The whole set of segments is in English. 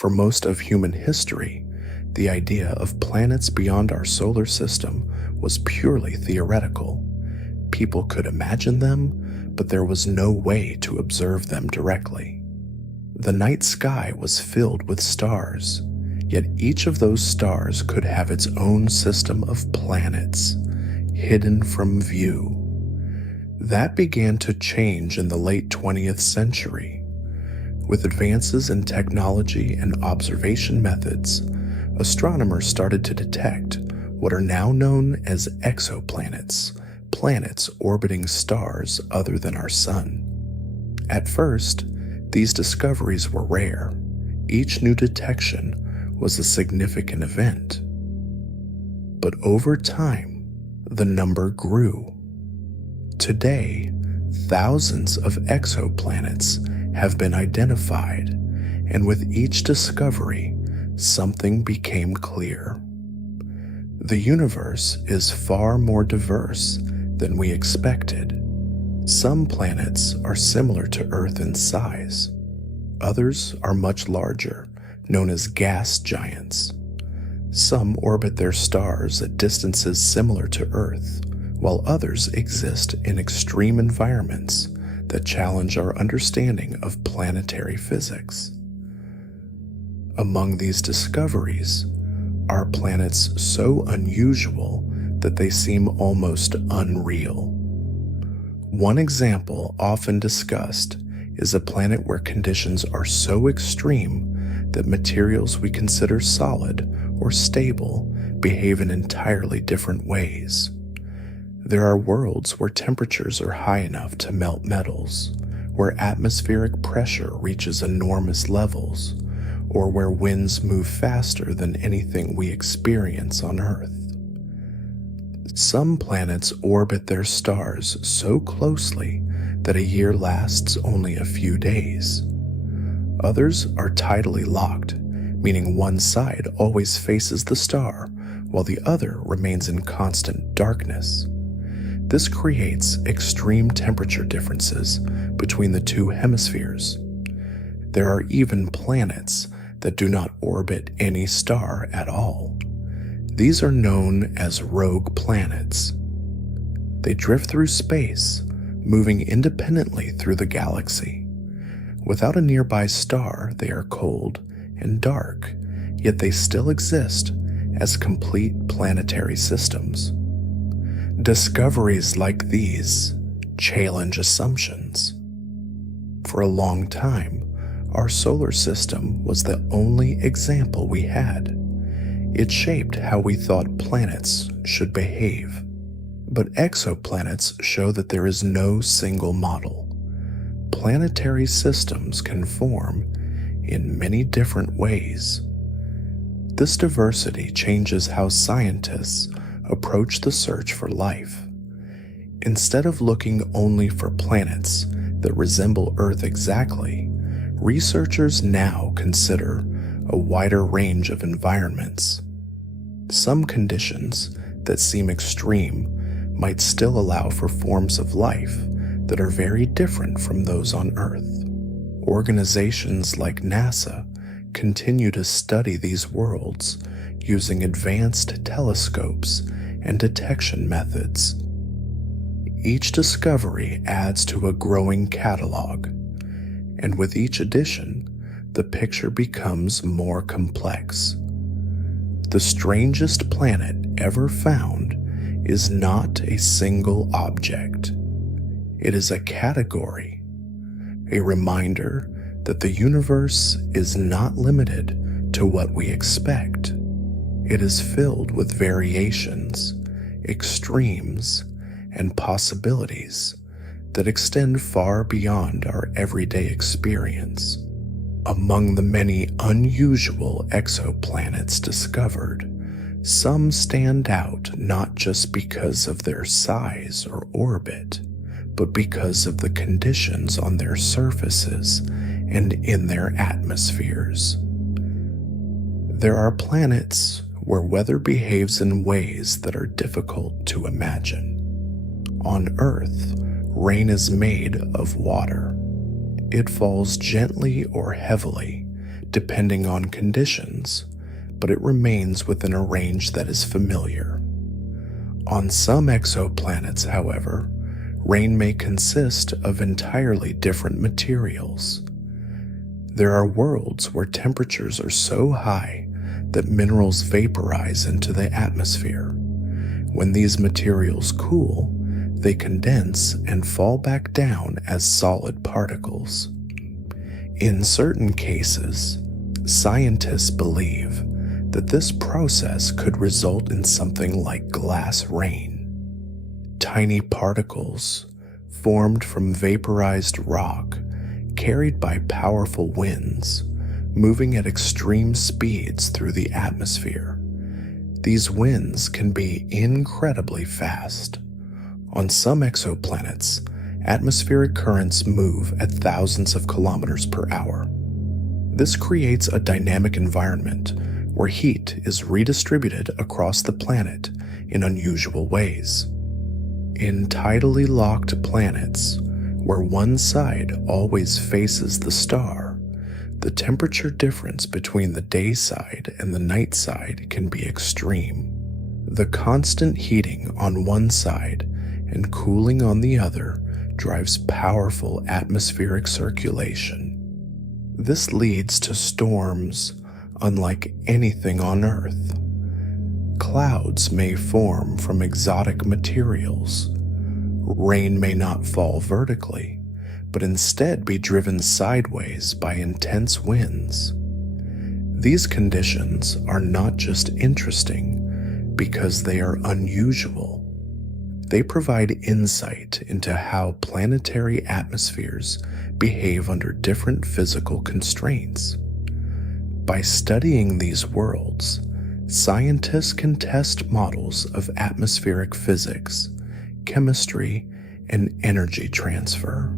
For most of human history, the idea of planets beyond our solar system was purely theoretical. People could imagine them, but there was no way to observe them directly. The night sky was filled with stars, yet each of those stars could have its own system of planets, hidden from view. That began to change in the late 20th century. With advances in technology and observation methods, astronomers started to detect what are now known as exoplanets, planets orbiting stars other than our sun. At first, these discoveries were rare. Each new detection was a significant event. But over time, the number grew. Today, thousands of exoplanets have been identified, and with each discovery, something became clear. The universe is far more diverse than we expected. Some planets are similar to Earth in size. Others are much larger, known as gas giants. Some orbit their stars at distances similar to Earth, while others exist in extreme environments that challenge our understanding of planetary physics. Among these discoveries are planets so unusual that they seem almost unreal. One example often discussed is a planet where conditions are so extreme that materials we consider solid or stable behave in entirely different ways. There are worlds where temperatures are high enough to melt metals, where atmospheric pressure reaches enormous levels, or where winds move faster than anything we experience on Earth. Some planets orbit their stars so closely that a year lasts only a few days. Others are tidally locked, meaning one side always faces the star while the other remains in constant darkness. This creates extreme temperature differences between the two hemispheres. There are even planets that do not orbit any star at all. These are known as rogue planets. They drift through space, moving independently through the galaxy. Without a nearby star, they are cold and dark, yet they still exist as complete planetary systems. Discoveries like these challenge assumptions. For a long time, our solar system was the only example we had. It shaped how we thought planets should behave. But exoplanets show that there is no single model. Planetary systems can form in many different ways. This diversity changes how scientists approach the search for life. Instead of looking only for planets that resemble Earth exactly, researchers now consider a wider range of environments. Some conditions that seem extreme might still allow for forms of life that are very different from those on Earth. Organizations like NASA continue to study these worlds using advanced telescopes and detection methods. Each discovery adds to a growing catalog, and with each addition, the picture becomes more complex. The strangest planet ever found is not a single object. It is a category, a reminder that the universe is not limited to what we expect. It is filled with variations, extremes, and possibilities that extend far beyond our everyday experience. Among the many unusual exoplanets discovered, some stand out not just because of their size or orbit, but because of the conditions on their surfaces and in their atmospheres. There are planets where weather behaves in ways that are difficult to imagine. On Earth, rain is made of water. It falls gently or heavily, depending on conditions, but it remains within a range that is familiar. On some exoplanets, however, rain may consist of entirely different materials. There are worlds where temperatures are so high that minerals vaporize into the atmosphere. When these materials cool, they condense and fall back down as solid particles. In certain cases, scientists believe that this process could result in something like glass rain. Tiny particles, formed from vaporized rock, carried by powerful winds, moving at extreme speeds through the atmosphere. These winds can be incredibly fast. On some exoplanets, atmospheric currents move at thousands of kilometers per hour. This creates a dynamic environment where heat is redistributed across the planet in unusual ways. In tidally locked planets, where one side always faces the star, the temperature difference between the day side and the night side can be extreme. The constant heating on one side and cooling on the other drives powerful atmospheric circulation. This leads to storms unlike anything on Earth. Clouds may form from exotic materials. Rain may not fall vertically, but instead be driven sideways by intense winds. These conditions are not just interesting because they are unusual. They provide insight into how planetary atmospheres behave under different physical constraints. By studying these worlds, scientists can test models of atmospheric physics, chemistry, and energy transfer.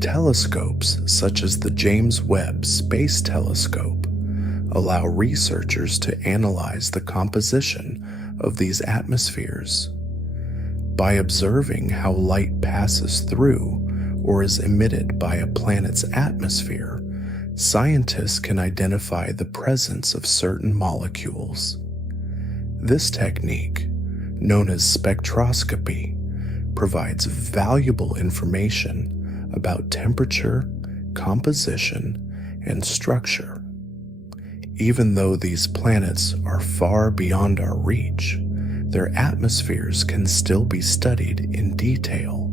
Telescopes such as the James Webb Space Telescope allow researchers to analyze the composition of these atmospheres. By observing how light passes through or is emitted by a planet's atmosphere, scientists can identify the presence of certain molecules. This technique, known as spectroscopy, provides valuable information about temperature, composition, and structure. Even though these planets are far beyond our reach, their atmospheres can still be studied in detail.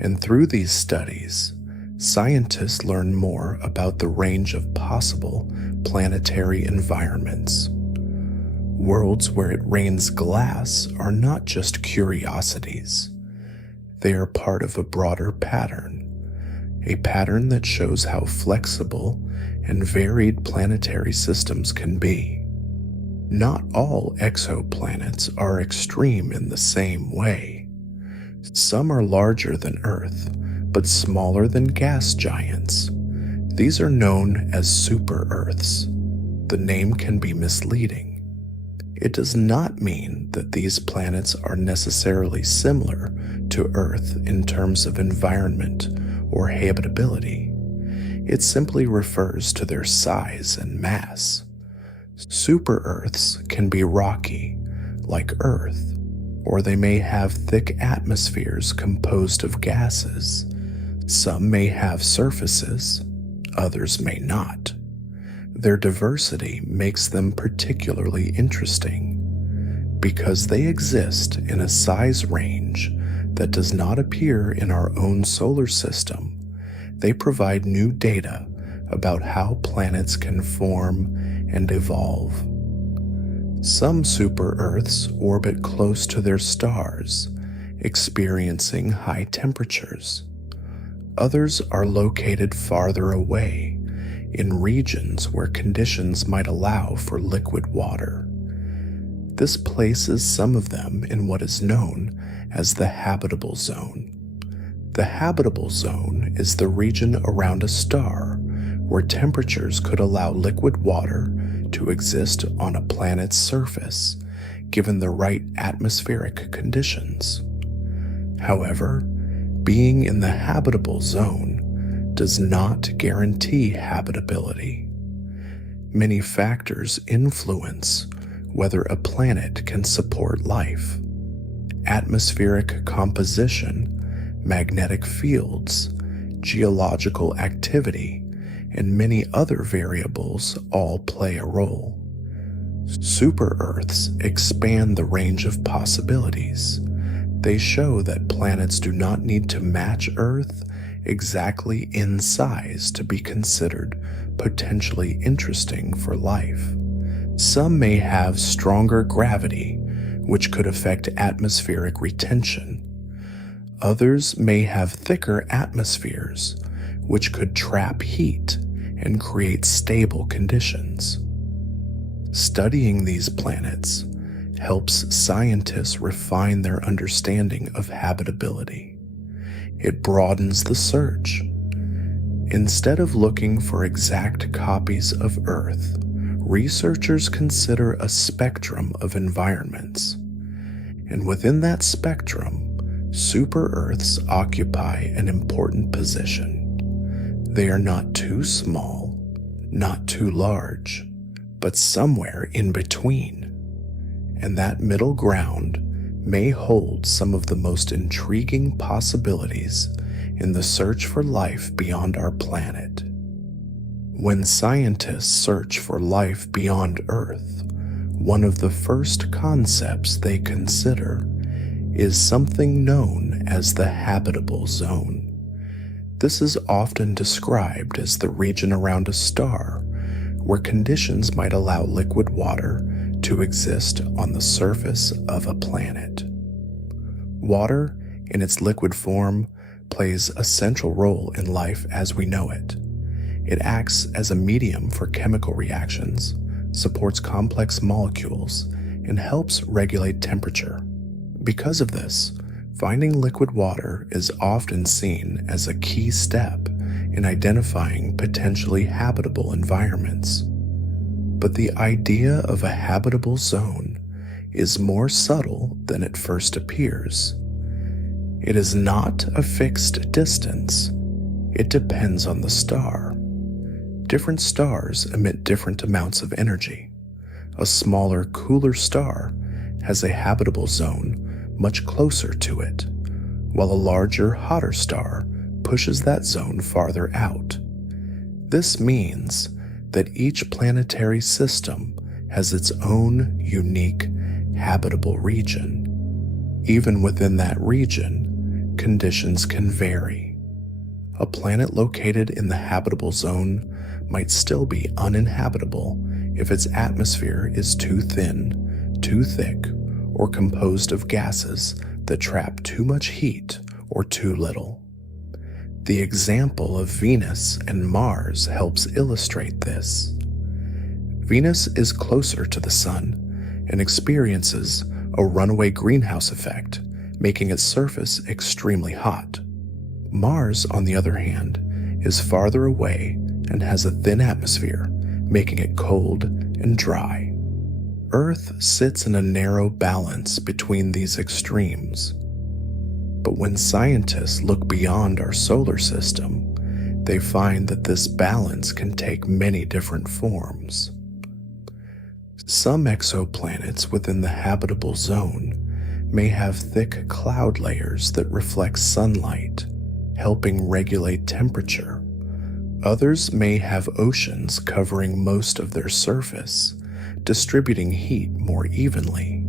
And through these studies, scientists learn more about the range of possible planetary environments. Worlds where it rains glass are not just curiosities. They are part of a broader pattern, a pattern that shows how flexible and varied planetary systems can be. Not all exoplanets are extreme in the same way. Some are larger than Earth, but smaller than gas giants. These are known as super-Earths. The name can be misleading. It does not mean that these planets are necessarily similar to Earth in terms of environment or habitability. It simply refers to their size and mass. Super-Earths can be rocky, like Earth, or they may have thick atmospheres composed of gases. Some may have surfaces, others may not. Their diversity makes them particularly interesting because they exist in a size range that does not appear in our own solar system. They provide new data about how planets can form and evolve. Some super-Earths orbit close to their stars, experiencing high temperatures. Others are located farther away, in regions where conditions might allow for liquid water. This places some of them in what is known as the habitable zone. The habitable zone is the region around a star where temperatures could allow liquid water to exist on a planet's surface, given the right atmospheric conditions. However, being in the habitable zone does not guarantee habitability. Many factors influence whether a planet can support life. Atmospheric composition, magnetic fields, geological activity, and many other variables all play a role. Super-Earths expand the range of possibilities. They show that planets do not need to match Earth exactly in size to be considered potentially interesting for life. Some may have stronger gravity, which could affect atmospheric retention. Others may have thicker atmospheres, which could trap heat and create stable conditions. Studying these planets helps scientists refine their understanding of habitability. It broadens the search. Instead of looking for exact copies of Earth, researchers consider a spectrum of environments. And within that spectrum, super-Earths occupy an important position. They are not too small, not too large, but somewhere in between. And that middle ground may hold some of the most intriguing possibilities in the search for life beyond our planet. When scientists search for life beyond Earth, one of the first concepts they consider is something known as the habitable zone. This is often described as the region around a star where conditions might allow liquid water to exist on the surface of a planet. Water, in its liquid form, plays a central role in life as we know it. It acts as a medium for chemical reactions, supports complex molecules, and helps regulate temperature. Because of this, finding liquid water is often seen as a key step in identifying potentially habitable environments. But the idea of a habitable zone is more subtle than it first appears. It is not a fixed distance. It depends on the star. Different stars emit different amounts of energy. A smaller, cooler star has a habitable zone much closer to it, while a larger, hotter star pushes that zone farther out. This means that each planetary system has its own unique habitable region. Even within that region, conditions can vary. A planet located in the habitable zone might still be uninhabitable if its atmosphere is too thin, too thick, or composed of gases that trap too much heat or too little. The example of Venus and Mars helps illustrate this. Venus is closer to the Sun and experiences a runaway greenhouse effect, making its surface extremely hot. Mars, on the other hand, is farther away and has a thin atmosphere, making it cold and dry. Earth sits in a narrow balance between these extremes. But when scientists look beyond our solar system, they find that this balance can take many different forms. Some exoplanets within the habitable zone may have thick cloud layers that reflect sunlight, helping regulate temperature. Others may have oceans covering most of their surface, distributing heat more evenly.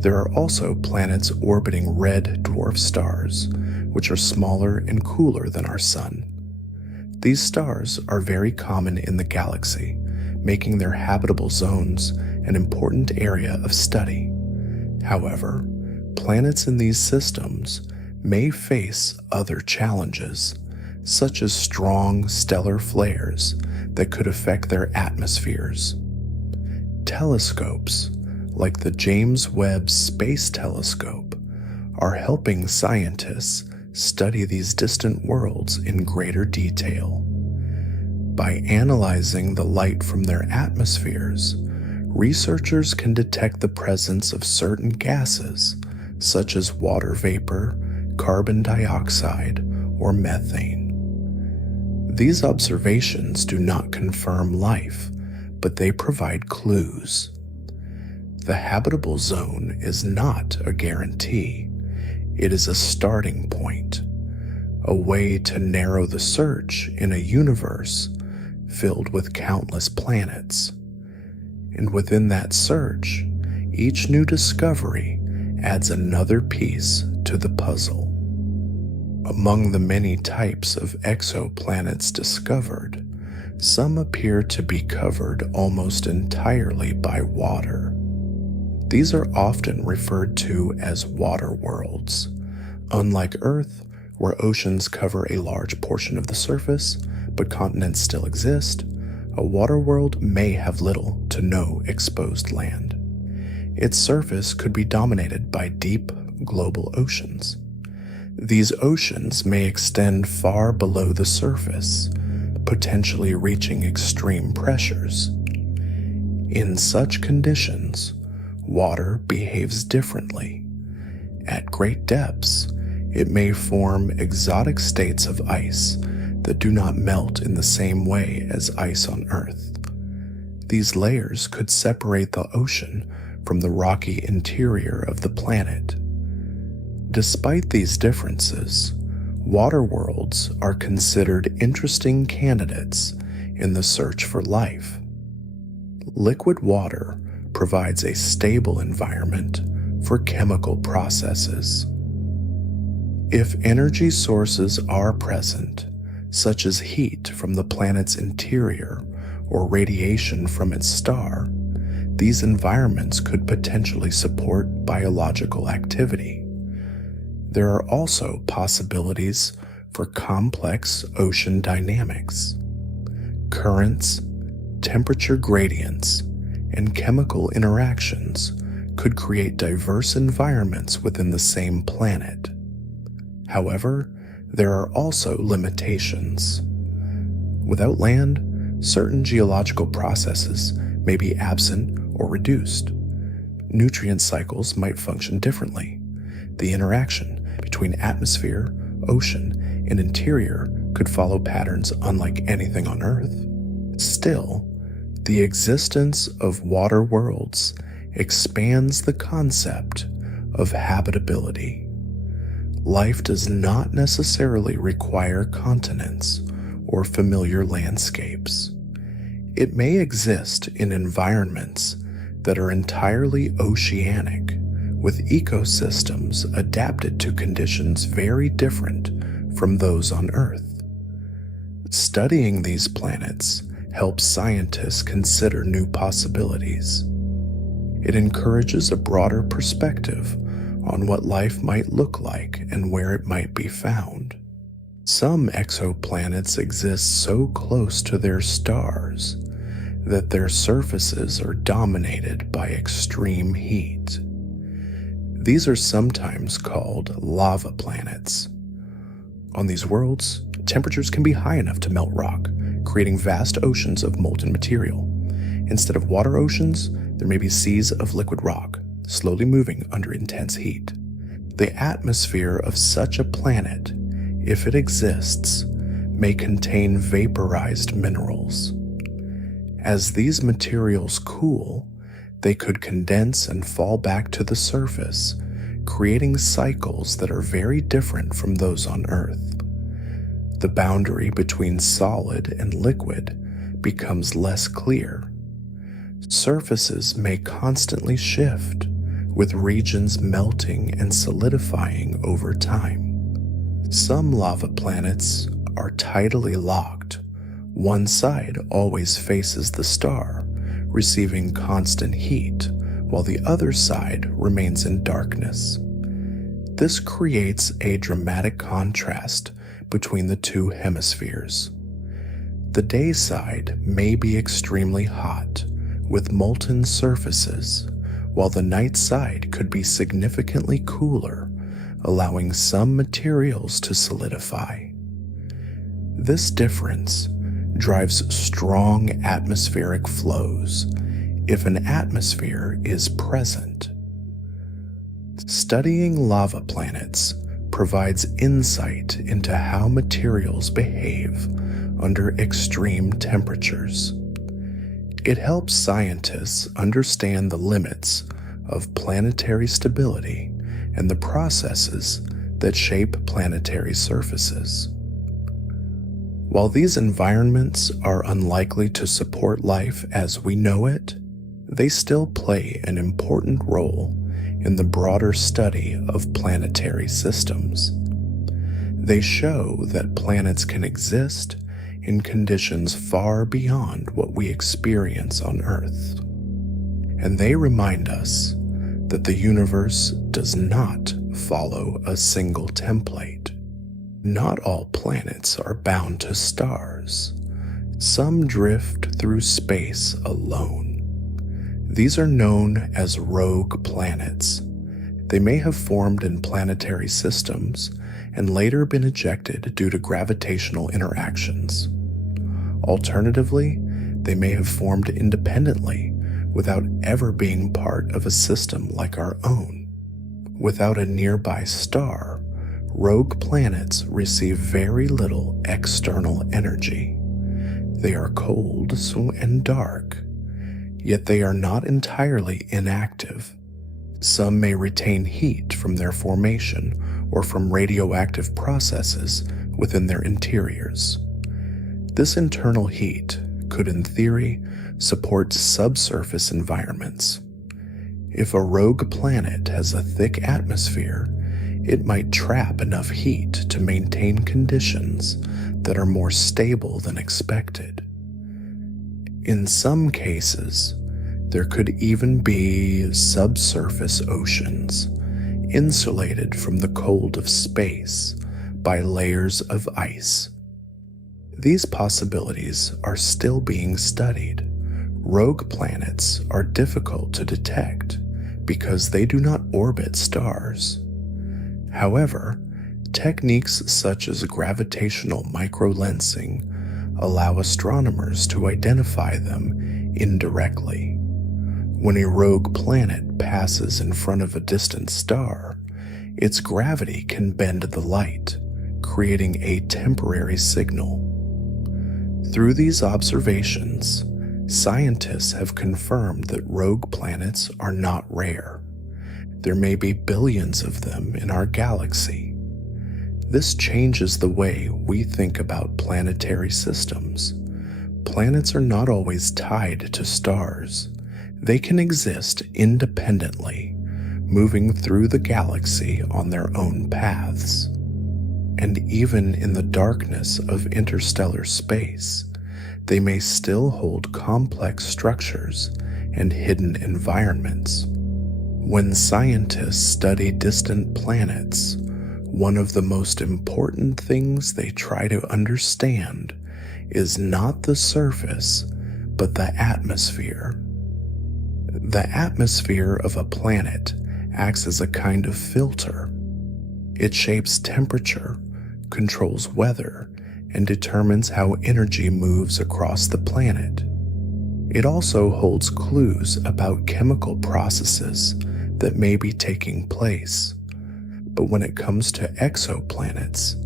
There are also planets orbiting red dwarf stars, which are smaller and cooler than our Sun. These stars are very common in the galaxy, making their habitable zones an important area of study. However, planets in these systems may face other challenges, such as strong stellar flares that could affect their atmospheres. Telescopes, like the James Webb Space Telescope, are helping scientists study these distant worlds in greater detail. By analyzing the light from their atmospheres, researchers can detect the presence of certain gases, such as water vapor, carbon dioxide, or methane. These observations do not confirm life, but they provide clues. The habitable zone is not a guarantee. It is a starting point, a way to narrow the search in a universe filled with countless planets. And within that search, each new discovery adds another piece to the puzzle. Among the many types of exoplanets discovered, some appear to be covered almost entirely by water. These are often referred to as water worlds. Unlike Earth, where oceans cover a large portion of the surface, but continents still exist, a water world may have little to no exposed land. Its surface could be dominated by deep, global oceans. These oceans may extend far below the surface, potentially reaching extreme pressures. In such conditions, water behaves differently. At great depths, it may form exotic states of ice that do not melt in the same way as ice on Earth. These layers could separate the ocean from the rocky interior of the planet. Despite these differences, water worlds are considered interesting candidates in the search for life. Liquid water provides a stable environment for chemical processes. If energy sources are present, such as heat from the planet's interior or radiation from its star, these environments could potentially support biological activity. There are also possibilities for complex ocean dynamics. Currents, temperature gradients, and chemical interactions could create diverse environments within the same planet. However, there are also limitations. Without land, certain geological processes may be absent or reduced. Nutrient cycles might function differently. The interaction between atmosphere, ocean, and interior could follow patterns unlike anything on Earth. Still, the existence of water worlds expands the concept of habitability. Life does not necessarily require continents or familiar landscapes. It may exist in environments that are entirely oceanic, with ecosystems adapted to conditions very different from those on Earth. Studying these planets helps scientists consider new possibilities. It encourages a broader perspective on what life might look like and where it might be found. Some exoplanets exist so close to their stars that their surfaces are dominated by extreme heat. These are sometimes called lava planets. On these worlds, temperatures can be high enough to melt rock, creating vast oceans of molten material. Instead of water oceans, there may be seas of liquid rock, slowly moving under intense heat. The atmosphere of such a planet, if it exists, may contain vaporized minerals. As these materials cool, they could condense and fall back to the surface, creating cycles that are very different from those on Earth. The boundary between solid and liquid becomes less clear. Surfaces may constantly shift, with regions melting and solidifying over time. Some lava planets are tidally locked. One side always faces the star, receiving constant heat, while the other side remains in darkness. This creates a dramatic contrast between the two hemispheres. The day side may be extremely hot, with molten surfaces, while the night side could be significantly cooler, allowing some materials to solidify. This difference drives strong atmospheric flows if an atmosphere is present. Studying lava planets provides insight into how materials behave under extreme temperatures. It helps scientists understand the limits of planetary stability and the processes that shape planetary surfaces. While these environments are unlikely to support life as we know it, they still play an important role in the broader study of planetary systems. They show that planets can exist in conditions far beyond what we experience on Earth. And they remind us that the universe does not follow a single template. Not all planets are bound to stars. Some drift through space alone. These are known as rogue planets. They may have formed in planetary systems and later been ejected due to gravitational interactions. Alternatively, they may have formed independently without ever being part of a system like our own. Without a nearby star, rogue planets receive very little external energy. They are cold and dark, yet they are not entirely inactive. Some may retain heat from their formation or from radioactive processes within their interiors. This internal heat could, in theory, support subsurface environments. If a rogue planet has a thick atmosphere, it might trap enough heat to maintain conditions that are more stable than expected. In some cases, there could even be subsurface oceans, insulated from the cold of space by layers of ice. These possibilities are still being studied. Rogue planets are difficult to detect because they do not orbit stars. However, techniques such as gravitational microlensing allow astronomers to identify them indirectly. When a rogue planet passes in front of a distant star, its gravity can bend the light, creating a temporary signal. Through these observations, scientists have confirmed that rogue planets are not rare. There may be billions of them in our galaxy. This changes the way we think about planetary systems. Planets are not always tied to stars. They can exist independently, moving through the galaxy on their own paths. And even in the darkness of interstellar space, they may still hold complex structures and hidden environments. When scientists study distant planets, one of the most important things they try to understand is not the surface, but the atmosphere. The atmosphere of a planet acts as a kind of filter. It shapes temperature, controls weather, and determines how energy moves across the planet. It also holds clues about chemical processes that may be taking place. But when it comes to exoplanets,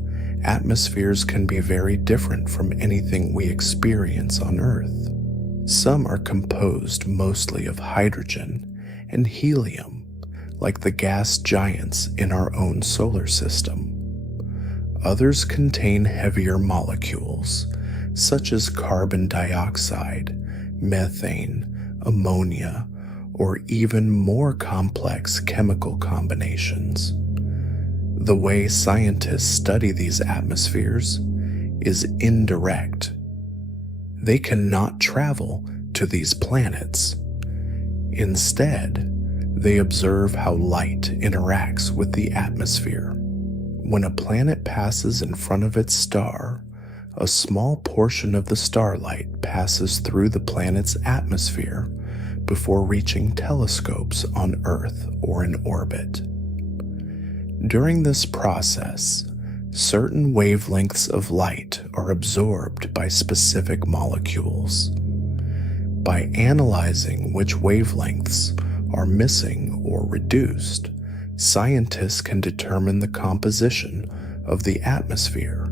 atmospheres can be very different from anything we experience on Earth. Some are composed mostly of hydrogen and helium, like the gas giants in our own solar system. Others contain heavier molecules, such as carbon dioxide, methane, ammonia, or even more complex chemical combinations. The way scientists study these atmospheres is indirect. They cannot travel to these planets. Instead, they observe how light interacts with the atmosphere. When a planet passes in front of its star, a small portion of the starlight passes through the planet's atmosphere before reaching telescopes on Earth or in orbit. During this process, certain wavelengths of light are absorbed by specific molecules. By analyzing which wavelengths are missing or reduced, scientists can determine the composition of the atmosphere.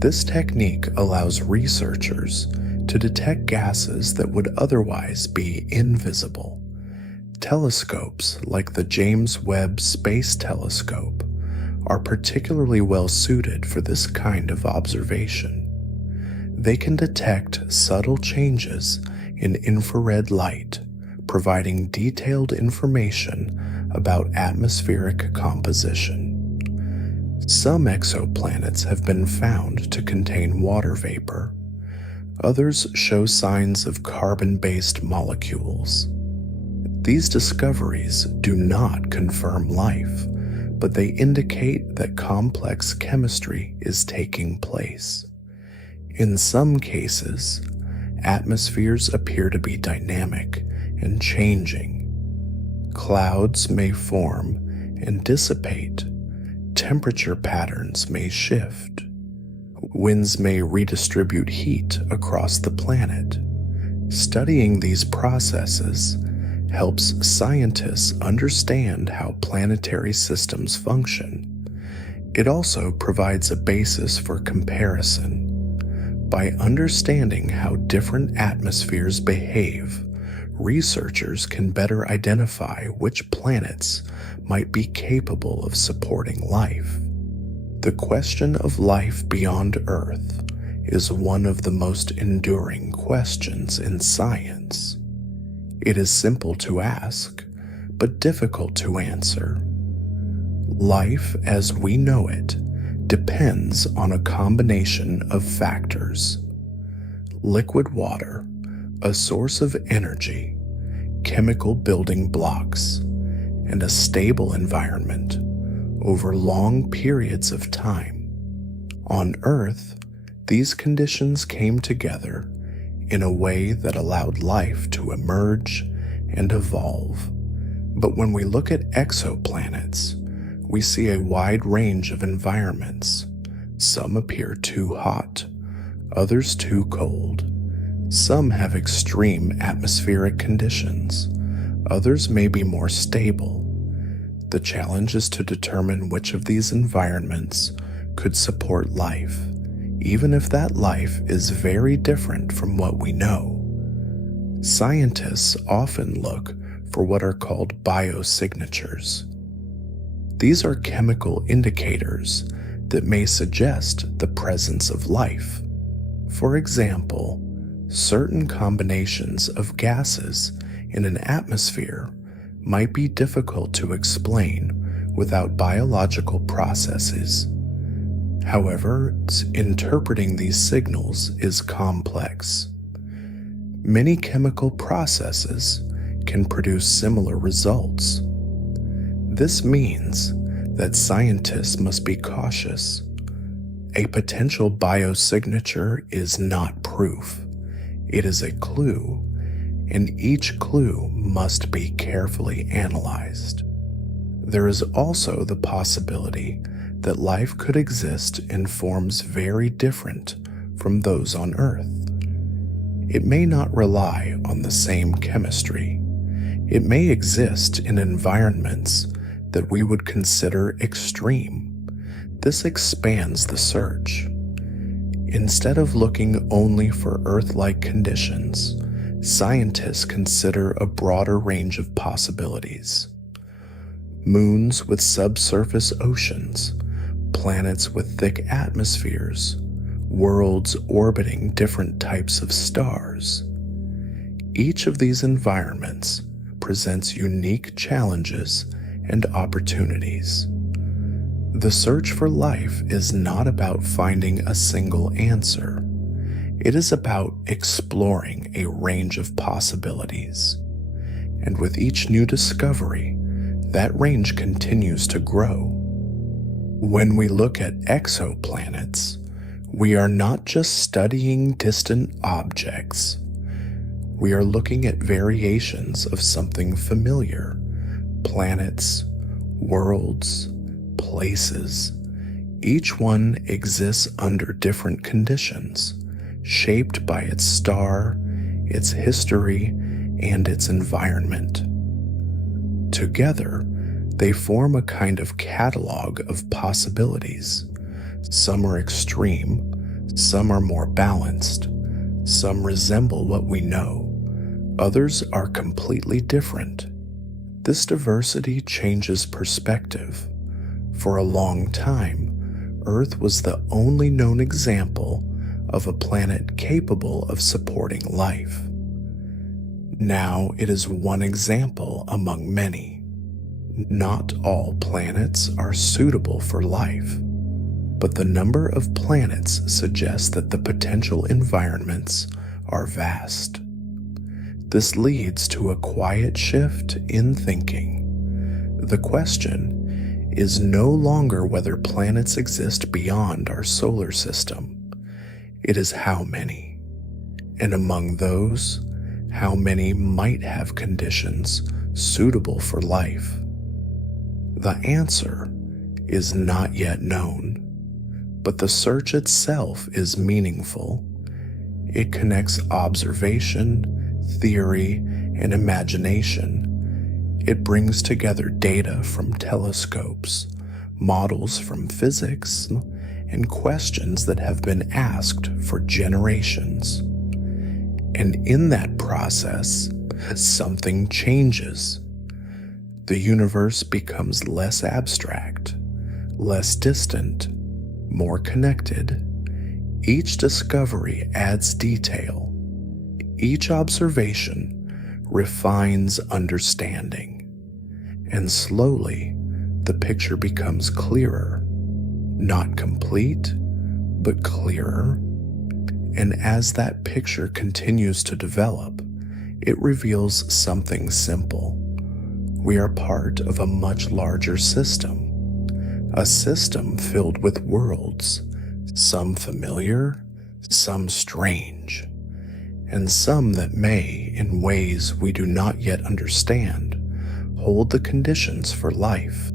This technique allows researchers to detect gases that would otherwise be invisible. Telescopes like the James Webb Space Telescope are particularly well suited for this kind of observation. They can detect subtle changes in infrared light, providing detailed information about atmospheric composition. Some exoplanets have been found to contain water vapor. Others show signs of carbon-based molecules. These discoveries do not confirm life, but they indicate that complex chemistry is taking place. In some cases, atmospheres appear to be dynamic and changing. Clouds may form and dissipate. Temperature patterns may shift. Winds may redistribute heat across the planet. Studying these processes helps scientists understand how planetary systems function. It also provides a basis for comparison. By understanding how different atmospheres behave, researchers can better identify which planets might be capable of supporting life. The question of life beyond Earth is one of the most enduring questions in science. It is simple to ask, but difficult to answer. Life as we know it depends on a combination of factors: liquid water, a source of energy, chemical building blocks, and a stable environment over long periods of time. On Earth, these conditions came together in a way that allowed life to emerge and evolve. But when we look at exoplanets, we see a wide range of environments. Some appear too hot, others too cold. Some have extreme atmospheric conditions, others may be more stable. The challenge is to determine which of these environments could support life, even if that life is very different from what we know. Scientists often look for what are called biosignatures. These are chemical indicators that may suggest the presence of life. For example, certain combinations of gases in an atmosphere might be difficult to explain without biological processes. However, interpreting these signals is complex. Many chemical processes can produce similar results. This means that scientists must be cautious. A potential biosignature is not proof. It is a clue, and each clue must be carefully analyzed. There is also the possibility that life could exist in forms very different from those on Earth. It may not rely on the same chemistry. It may exist in environments that we would consider extreme. This expands the search. Instead of looking only for Earth-like conditions, scientists consider a broader range of possibilities. Moons with subsurface oceans, planets with thick atmospheres, worlds orbiting different types of stars. Each of these environments presents unique challenges and opportunities. The search for life is not about finding a single answer. It is about exploring a range of possibilities. And with each new discovery, that range continues to grow. When we look at exoplanets, we are not just studying distant objects. We are looking at variations of something familiar: planets, worlds, places. Each one exists under different conditions, shaped by its star, its history, and its environment. Together, they form a kind of catalog of possibilities. Some are extreme, some are more balanced, Some resemble what we know, others are completely different. This diversity changes perspective. For a long time, Earth was the only known example of a planet capable of supporting life. Now it is one example among many. Not all planets are suitable for life, but the number of planets suggests that the potential environments are vast. This leads to a quiet shift in thinking. The question is no longer whether planets exist beyond our solar system. It is how many. And among those, how many might have conditions suitable for life. The answer is not yet known, but the search itself is meaningful. It connects observation, theory, and imagination. It brings together data from telescopes, models from physics, and questions that have been asked for generations. And in that process, something changes. The universe becomes less abstract, less distant, more connected. Each discovery adds detail. Each observation refines understanding. And slowly, the picture becomes clearer. Not complete, but clearer. And as that picture continues to develop, it reveals something simple. We are part of a much larger system, a system filled with worlds, some familiar, some strange, and some that may, in ways we do not yet understand, hold the conditions for life.